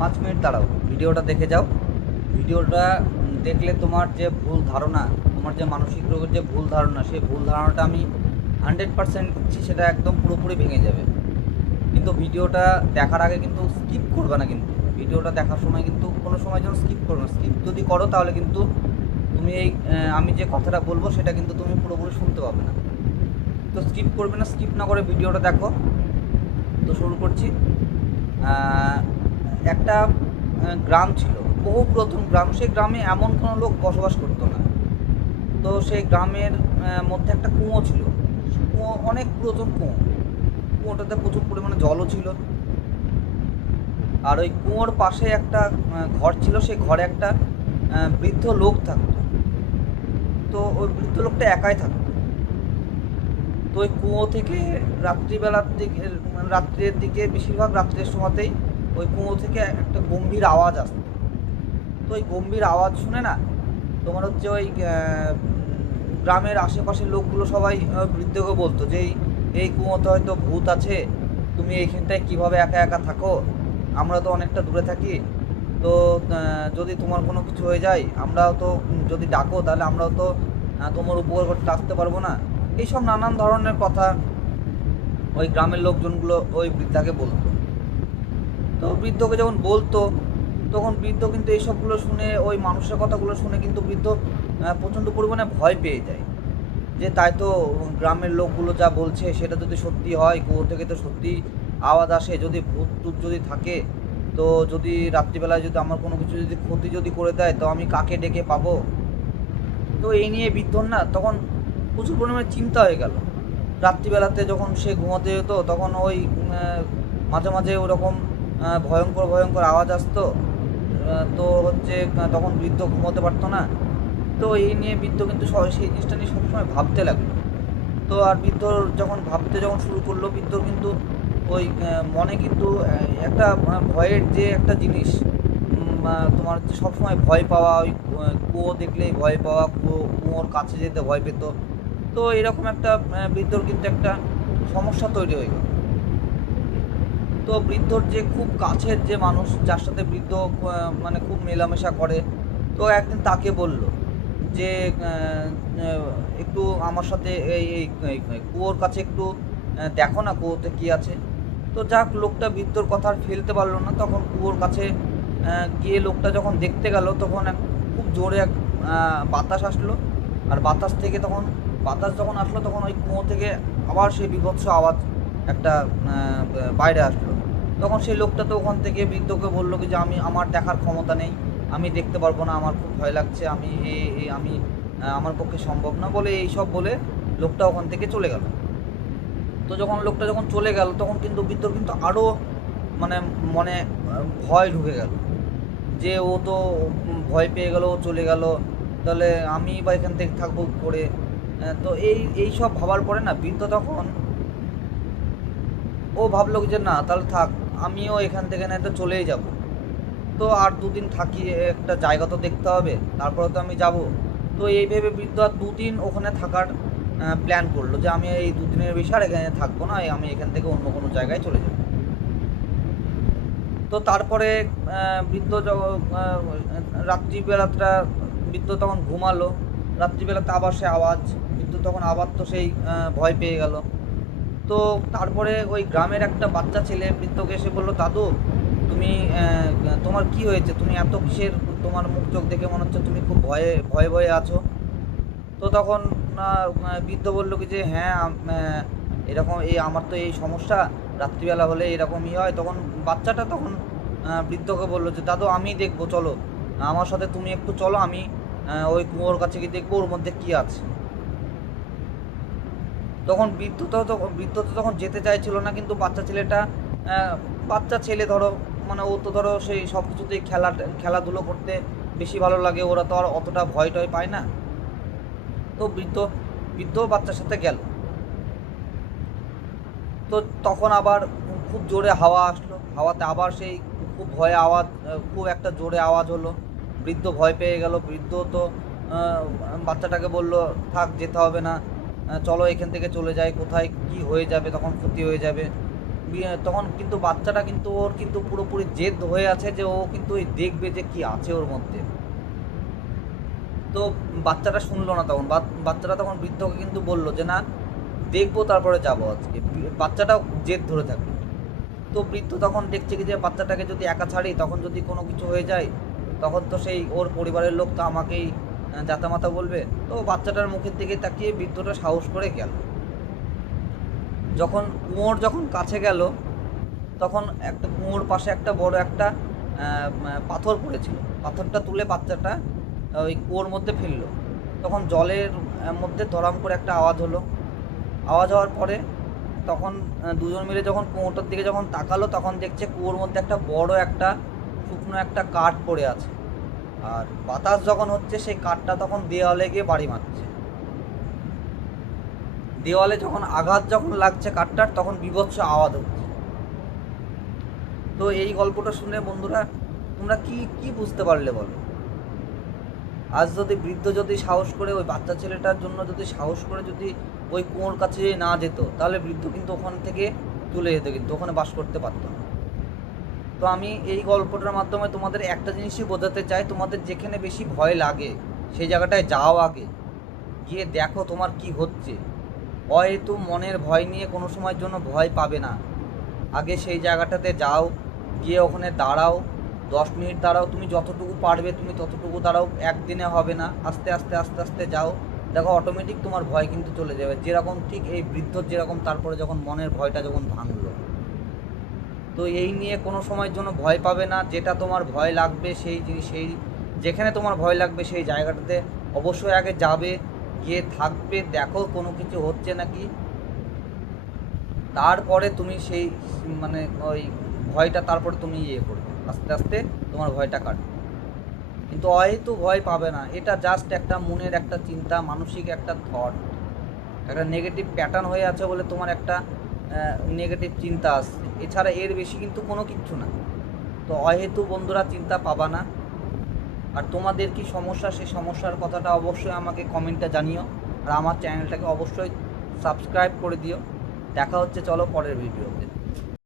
5 minute দাঁড়াও, ভিডিওটা দেখে যাও। ভিডিওটা দেখলে তোমার যে ভুল ধারণা, তোমার যে মানসিক রোগের যে ভুল ধারণা, সেই ভুল ধারণাটা আমি 100% দিচ্ছি, সেটা একদম পুরোপুরি ভেঙে যাবে। কিন্তু ভিডিওটা দেখার আগে কিন্তু স্কিপ করবে না, কিন্তু ভিডিওটা দেখার সময় কিন্তু কোনো সময় যেন স্কিপ করবে না। স্কিপ যদি করো তাহলে কিন্তু তুমি এই আমি যে কথাটা বলবো সেটা কিন্তু তুমি পুরোপুরি শুনতে পাবে না। তো স্কিপ করবে না, স্কিপ না করে ভিডিওটা দেখো। তো শুরু করছি। আহ, একটা গ্রাম ছিল, বহু পুরাতন গ্রাম। সেই গ্রামে এমন কোনো লোক বসবাস করতো না। তো সেই গ্রামের মধ্যে একটা কুঁয়ো ছিল। কুঁয়ো অনেক পুরাতন কুঁয়ো। কুঁয়োটাতে প্রচুর পরিমাণে জলও ছিল। আর ওই কুঁয়োর পাশে একটা ঘর ছিল। সেই ঘরে একটা বৃদ্ধ লোক থাকতো। তো ওই বৃদ্ধ লোকটা একাই থাকতো। তো ওই কুঁয়ো থেকে রাত্রিবেলার দিকে, মানে রাত্রের দিকে, বেশিরভাগ রাত্রের সময়তেই ওই কুঁয়ো থেকে একটা গম্ভীর আওয়াজ আসতো। তো ওই গম্ভীর আওয়াজ শুনে না, তোমার হচ্ছে ওই গ্রামের আশেপাশের লোকগুলো সবাই বৃদ্ধকে বলতো যে এই কুঁয়োতে হয়তো ভূত আছে, তুমি এইখানটায় কীভাবে একা একা থাকো, আমরা তো অনেকটা দূরে থাকি। তো যদি তোমার কোনো কিছু হয়ে যায়, আমরাও তো যদি ডাকো তাহলে আমরাও তো তোমার উপকার করতে আসতে পারবো না। এইসব নানান ধরনের কথা ওই গ্রামের লোকজনগুলো ওই বৃদ্ধাকে বলতো। তো বৃদ্ধকে যখন বলতো, তখন বৃদ্ধ কিন্তু এইসবগুলো শুনে, ওই মানুষের কথাগুলো শুনে কিন্তু বৃদ্ধ প্রচণ্ড পরিমাণে ভয় পেয়ে যায়। যে তাই তো, গ্রামের লোকগুলো যা বলছে সেটা যদি সত্যি হয়, কুয়ো থেকে তো সত্যি আওয়াজ আসে, যদি ভূত টুত যদি থাকে, তো যদি রাত্রিবেলায় যদি আমার কোনো কিছু যদি ক্ষতি যদি করে দেয়, তো আমি কাকে ডেকে পাবো। তো এই নিয়ে বৃদ্ধর না তখন প্রচুর পরিমাণে চিন্তা হয়ে গেল। রাত্রিবেলাতে যখন সে ঘুমাতে যেত, তখন ওই মাঝে মাঝে ওরকম ভয়ঙ্কর ভয়ঙ্কর আওয়াজ আসতো। তো হচ্ছে তখন বৃদ্ধ ঘুমোতে পারতো না। তো এই নিয়ে বৃদ্ধ কিন্তু সেই জিনিসটা নিয়ে সবসময় ভাবতে লাগলো। তো আর বৃদ্ধ যখন ভাবতে যখন শুরু করলো, বৃদ্ধর কিন্তু ওই মনে কিন্তু একটা ভয়ের যে একটা জিনিস, তোমার হচ্ছে সবসময় ভয় পাওয়া, ওই কুয়ো দেখলেই ভয় পাওয়া, কুয়োর কাছে যেতে ভয় পেত। তো এরকম একটা বৃদ্ধর কিন্তু একটা সমস্যা তৈরি হয়ে গেল। তো বৃদ্ধর যে খুব কাছের যে মানুষ, যার সাথে বৃদ্ধ মানে খুব মেলামেশা করে, তো একদিন তাকে বলল যে একটু আমার সাথে এই কুয়োর কাছে একটু দেখো না, কুয়োতে কী আছে। তো যাক, লোকটা বৃদ্ধর কথা আর ফেলতে পারলো না। তখন কুয়োর কাছে গিয়ে লোকটা যখন দেখতে গেল, তখন খুব জোরে এক বাতাস আসলো। আর বাতাস যখন আসলো, তখন ওই কুয়ো থেকে আবার সেই বীভৎস আওয়াজ একটা বাইরে আসলো। তখন সেই লোকটা তো ওখান থেকে বৃদ্ধকে বললো কি যে আমার দেখার ক্ষমতা নেই, আমি দেখতে পারবো না, আমার খুব ভয় লাগছে, আমি আমার পক্ষে সম্ভব না বলে, এইসব বলে লোকটা ওখান থেকে চলে গেল। তো যখন লোকটা যখন চলে গেল, তখন কিন্তু বৃদ্ধর কিন্তু আরও মানে মনে ভয় ঢুকে গেল যে ও তো ভয় পেয়ে গেল, ও চলে গেল, তাহলে আমি বা এখান থেকে থাকবো করে। তো এই সব ভাবার পরে না, বৃদ্ধ তখন ও ভাবলো যে না, তাহলে থাক, আমিও এখান থেকে না তো চলেই যাব। তো আর 2 দিন থাকি, একটা জায়গা তো দেখতে হবে, তারপরে তো আমি যাব। তো এই ভেবে বৃদ্ধ আর 2 দিন ওখানে থাকার প্ল্যান করলো যে আমি এই 2 দিনের বেশি আর এখানে থাকবো না, আমি এখান থেকে অন্য কোনো জায়গায় চলে যাব। তো তারপরে বৃদ্ধ রাত্রিবেলাটা বৃদ্ধ তখন ঘুমালো। রাত্রিবেলাতে আবার সে আওয়াজ, বৃদ্ধ তখন আবার তো সেই ভয় পেয়ে গেল। তো তারপরে ওই গ্রামের একটা বাচ্চা ছেলে বৃদ্ধকে এসে বললো, দাদু তুমি তোমার কি হয়েছে, তুমি এত কিসের, তোমার মুখ চোখ দেখে মনে হচ্ছে তুমি খুব ভয়ে ভয়ে ভয়ে আছো। তো তখন বৃদ্ধ বললো কি যে হ্যাঁ, এরকম আমার তো এই সমস্যা, রাত্রিবেলা হলে এরকমই হয়। তখন বাচ্চাটা তখন বৃদ্ধকে বললো যে দাদু আমি দেখবো, চলো আমার সাথে তুমি একটু চলো, আমি ওই কুয়োর কাছে গিয়ে দেখবো ওর মধ্যে কী আছে। তখন বৃদ্ধ তো তখন যেতে চাইছিল না, কিন্তু বাচ্চা ছেলেটা বাচ্চা ছেলে ধরো, মানে ও তো ধরো সেই সব কিছুতেই খেলাধুলো করতে বেশি ভালো লাগে, ওরা তো আর অতটা ভয় টয় পায় না। তো বৃদ্ধ বাচ্চার সাথে গেল। তো তখন আবার খুব জোরে হাওয়া আসলো, হাওয়াতে আবার সেই খুব ভয়ে আওয়াজ, খুব একটা জোরে আওয়াজ হলো। বৃদ্ধ ভয় পেয়ে গেল। বৃদ্ধ তো বাচ্চাটাকে বলল থাক, যেতে হবে না, চলো এখান থেকে চলে যাই, কোথায় কি হয়ে যাবে, তখন ক্ষতি হয়ে যাবে। তখন কিন্তু বাচ্চাটা কিন্তু ওর কিন্তু পুরোপুরি জেদ হয়ে আছে যে ও কিন্তু ওই দেখবে যে কি আছে ওর মধ্যে। তো বাচ্চাটা শুনলো না তখন, বাচ্চাটা তখন বৃদ্ধকে কিন্তু বললো যে না, দেখবো তারপরে যাবো আজকে। বাচ্চাটাও জেদ ধরে থাকলো। তো বৃদ্ধ তখন দেখছে কি যে বাচ্চাটাকে যদি একা ছাড়ি, তখন যদি কোনো কিছু হয়ে যায়, তখন তো সেই ওর পরিবারের লোক তো আমাকেই জাতামাতা বলবে। তো বাচ্চাটার মুখের দিকে তাকিয়ে বৃদ্ধটা সাহস করে গেল। যখন যখন কাছে গেল, তখন একটা কুয়োর পাশে একটা বড় একটা পাথর পড়েছিল। পাথরটা তুলে বাচ্চাটা ওই কুয়োর মধ্যে ফেললো। তখন জলের মধ্যে ধরাম করে একটা আওয়াজ হলো। আওয়াজ হওয়ার পরে তখন দুজন মিলে যখন কুয়োটার দিকে যখন তাকালো, তখন দেখছে কুয়োর মধ্যে একটা বড় একটা শুকনো একটা কাঠ পড়ে আছে। আর বাতাস যখন হচ্ছে, সেই কাঠটা তখন দেওয়ালে গিয়ে বাড়ি মারছে। দেওয়ালে যখন আঘাত যখন লাগছে কাঠটার, তখন বীভৎস আওয়াজ হচ্ছে। তো এই গল্পটা শুনে বন্ধুরা তোমরা কি কি বুঝতে পারলে বলো? আজ যদি বৃদ্ধ যদি সাহস করে ওই বাচ্চা ছেলেটার জন্য যদি সাহস করে যদি ওই কুয়োর কাছে না যেত, তাহলে বৃদ্ধ কিন্তু ওখান থেকে চলে যেত, কিন্তু ওখানে বাস করতে পারতো না। তো আমি এই গল্পটার মাধ্যমে তোমাদের একটা জিনিসই বোঝাতে চাই, তোমাদের যেখানে বেশি ভয় লাগে সেই জায়গাটায় যাও, আগে গিয়ে দেখো তোমার কি হচ্ছে। হয়তো মনের ভয় নিয়ে কোনো সময়ের জন্য ভয় পাবে না। আগে সেই জায়গাটাতে যাও, গিয়ে ওখানে দাঁড়াও, 10 মিনিট দাঁড়াও, তুমি যতটুকু পারবে তুমি ততটুকু দাঁড়াও। একদিনে হবে না, আস্তে আস্তে আস্তে আস্তে যাও, দেখো অটোমেটিক তোমার ভয় কিন্তু চলে যাবে। যেরকম ঠিক এই বৃদ্ধর যেরকম তারপরে যখন মনের ভয়টা যখন ভাঙলো। তো এই নিয়ে কোনো সময়ের জন্য ভয় পাবে না। যেটা তোমার ভয় লাগবে সেই যেখানে তোমার ভয় লাগবে সেই জায়গাটাতে অবশ্যই আগে যাবে, গিয়ে থাকবে, দেখো কোনো কিছু হচ্ছে নাকি। তারপরে তুমি সেই মানে ওই ভয়টা তারপরে তুমি ইয়ে করবে, আস্তে আস্তে তোমার ভয়টা কাটবে। কিন্তু হয়তো ভয় পাবে না, এটা জাস্ট একটা মনের একটা চিন্তা, মানসিক একটা থট, একটা নেগেটিভ প্যাটার্ন হয়ে আছে বলে তোমার একটা নেগেটিভ চিন্তা আসছে। এছাড়া এর বেশি কিন্তু কোনো কিচ্ছু না। তো অহেতু বন্ধুরা চিন্তা পাবা না। আর তোমাদের কি সমস্যা, সেই সমস্যার কথাটা অবশ্যই আমাকে কমেন্টে জানিও। আর আমার চ্যানেলটাকে অবশ্যই সাবস্ক্রাইব করে দিও। দেখা হচ্ছে চলো পরের ভিডিওতে।